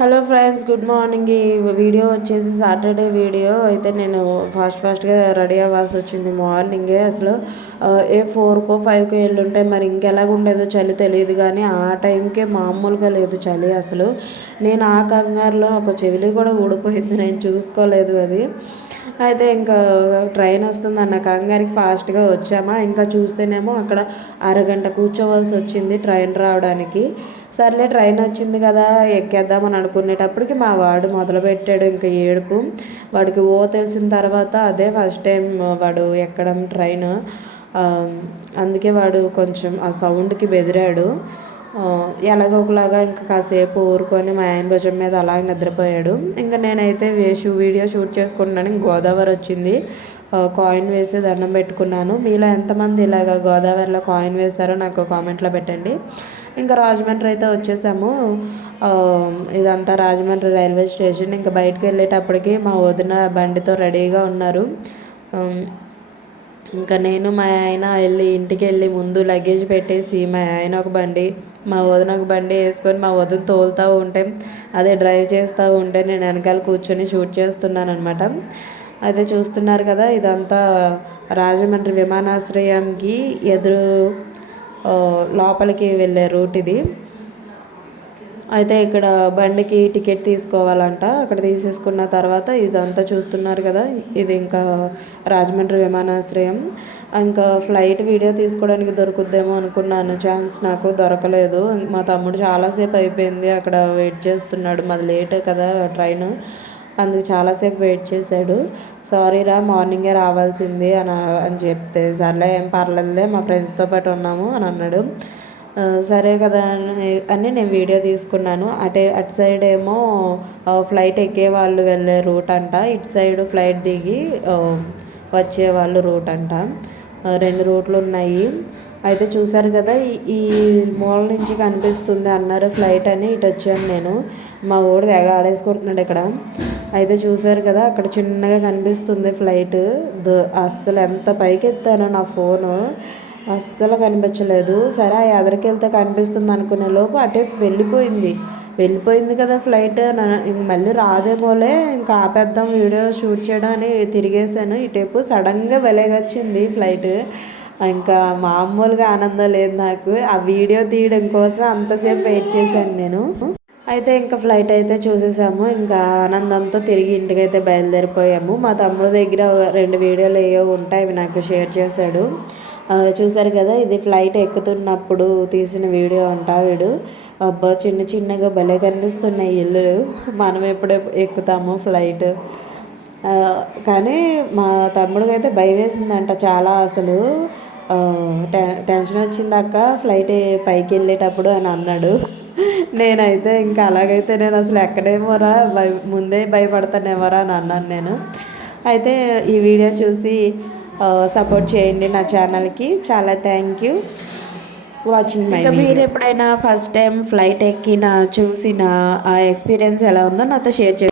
Hello friends, good morning. ఈ video వచ్చేసి Saturday video. అయితే నేను ఫాస్ట్గా రెడీ అవ్వాల్సి వచ్చింది మార్నింగే. అసలు 4కో 5కో వెళ్ళుంటే మరి ఇంకెలాగ ఉండేదో చలి తెలియదు, కానీ ఆ టైంకే మామూలుగా లేదు చలి. అసలు నేను ఆ కంగారులో ఒక చెవిలి కూడా ఊడిపోయింది, నేను చూసుకోలేదు అది. అయితే ఇంకా ట్రైన్ వస్తుంది అన్న కంగారికి ఫాస్ట్గా వచ్చామా, ఇంకా చూస్తేనేమో అక్కడ అరగంట కూర్చోవలసి వచ్చింది ట్రైన్ రావడానికి. సర్లే ట్రైన్ వచ్చింది కదా ఎక్కేద్దామని అనుకునేటప్పటికి మా వాడు మొదలుపెట్టాడు ఇంకా ఏడుపు. వాడికి తెలిసిన తర్వాత అదే ఫస్ట్ టైం వాడు ఎక్కడం ట్రైన్. అందుకే వాడు కొంచెం ఆ సౌండ్కి బెదిరాడు. ఎలాగో ఒకలాగా ఇంకా కాసేపు ఊరుకొని మా ఆయన భుజం మీద అలాగే నిద్రపోయాడు. ఇంకా నేనైతే వీడియో షూట్ చేసుకుంటున్నాను. గోదావరి వచ్చింది, కాయిన్ వేసి దండం పెట్టుకున్నాను. మీలో ఎంతమంది ఇలాగ గోదావరిలో కాయిన్ వేశారో నాకు కామెంట్లో పెట్టండి. ఇంకా రాజమండ్రి అయితే వచ్చేసాము. ఇదంతా రాజమండ్రి రైల్వే స్టేషన్. ఇంకా బయటకు వెళ్ళేటప్పటికి మా వదిన బండితో రెడీగా ఉన్నారు. ఇంకా నేను మా ఆయన ఇంటికి వెళ్ళి ముందు లగేజ్ పెట్టేసి మా ఆయన ఒక బండి, మా వదిన ఒక బండి వేసుకొని మా వదిన తోలుతూ ఉంటే, అదే డ్రైవ్ చేస్తూ ఉంటే నేను వెనకాల కూర్చొని షూట్ చేస్తున్నాను అనమాట. అయితే చూస్తున్నారు కదా, ఇదంతా రాజమండ్రి విమానాశ్రయంకి ఎదురు లోపలికి వెళ్ళే రూట్ ఇది. అయితే ఇక్కడ బండికి టికెట్ తీసుకోవాలంట. అక్కడ తీసేసుకున్న తర్వాత ఇదంతా చూస్తున్నారు కదా, ఇది ఇంకా రాజమండ్రి విమానాశ్రయం. ఇంకా ఫ్లైట్ వీడియో తీసుకోవడానికి దొరుకుద్దేమో అనుకున్నాను, ఛాన్స్ నాకు దొరకలేదు. మా తమ్ముడు చాలాసేపు అయిపోయింది అక్కడ వెయిట్ చేస్తున్నాడు, మాది లేట్ కదా ట్రైన్, అందుకు చాలాసేపు వెయిట్ చేశాడు. సారీ రా, మార్నింగే రావాల్సింది అని చెప్తే, సర్లే ఏం పర్లేదులే మా ఫ్రెండ్స్తో పాటు ఉన్నాము అని అన్నాడు. సరే కదా అని నేను వీడియో తీసుకున్నాను. అటు సైడ్ ఏమో ఫ్లైట్ ఎక్కే వాళ్ళు వెళ్ళే రూట్ అంట, ఇటు సైడ్ ఫ్లైట్ దిగి వచ్చేవాళ్ళు రూట్ అంట. 2 రూట్లు ఉన్నాయి. అయితే చూసారు కదా, ఈ మూల నుంచి కనిపిస్తుంది అన్నారు ఫ్లైట్ అని. ఇటు వచ్చాను నేను, మా ఊడు తెగ ఆడేసుకుంటున్నాడు ఇక్కడ. అయితే చూసారు కదా, అక్కడ చిన్నగా కనిపిస్తుంది ఫ్లైట్. అస్సలు ఎంత పైకి ఎత్తానో నా ఫోను, అస్సలు కనిపించలేదు. సరే ఆ ఎదరికి వెళ్తే కనిపిస్తుంది అనుకునే లోపు అటే వెళ్ళిపోయింది కదా ఫ్లైట్. మళ్ళీ రాదేమోలే, ఇంకా ఆపేద్దాం వీడియో షూట్ చేయడం అని తిరిగేసాను. ఇటేపు సడన్గా వెలగొచ్చింది ఫ్లైట్. ఇంకా మామూలుగా ఆనందం లేదు నాకు. ఆ వీడియో తీయడం కోసం అంతసేపు వెయిట్ చేశాను నేను. అయితే ఇంకా ఫ్లైట్ అయితే చూసేసాము. ఇంకా ఆనందంతో తిరిగి ఇంటికైతే బయలుదేరిపోయాము. మా తమ్ముడు దగ్గర 2 వీడియోలు ఏవో ఉంటాయి, అవి నాకు షేర్ చేశాడు. చూసారు కదా, ఇది ఫ్లైట్ ఎక్కుతున్నప్పుడు తీసిన వీడియో అంట. వీడు అబ్బా చిన్నగా భలే కనిపిస్తున్నాయి ఇల్లు, మనం ఎప్పుడు ఎక్కుతాము ఫ్లైట్. కానీ మా తమ్ముడికి అయితే భయం వేసిందంట చాలా. అసలు టెన్షన్ వచ్చిందాక ఫ్లైట్ పైకి వెళ్ళేటప్పుడు అని అన్నాడు. నేనైతే ఇంకా అలాగైతే నేను అసలు ఎక్కడేమోరా, ముందే భయపడతానేమోరా అని అన్నాను నేను. అయితే ఈ వీడియో చూసి సపోర్ట్ చేయండి నా ఛానల్కి. చాలా థ్యాంక్ యూ వాచింగ్ మై. మీరు ఎప్పుడైనా ఫస్ట్ టైం ఫ్లైట్ ఎక్కినా చూసిన ఆ ఎక్స్పీరియన్స్ ఎలా ఉందో నాతో షేర్ చేయండి.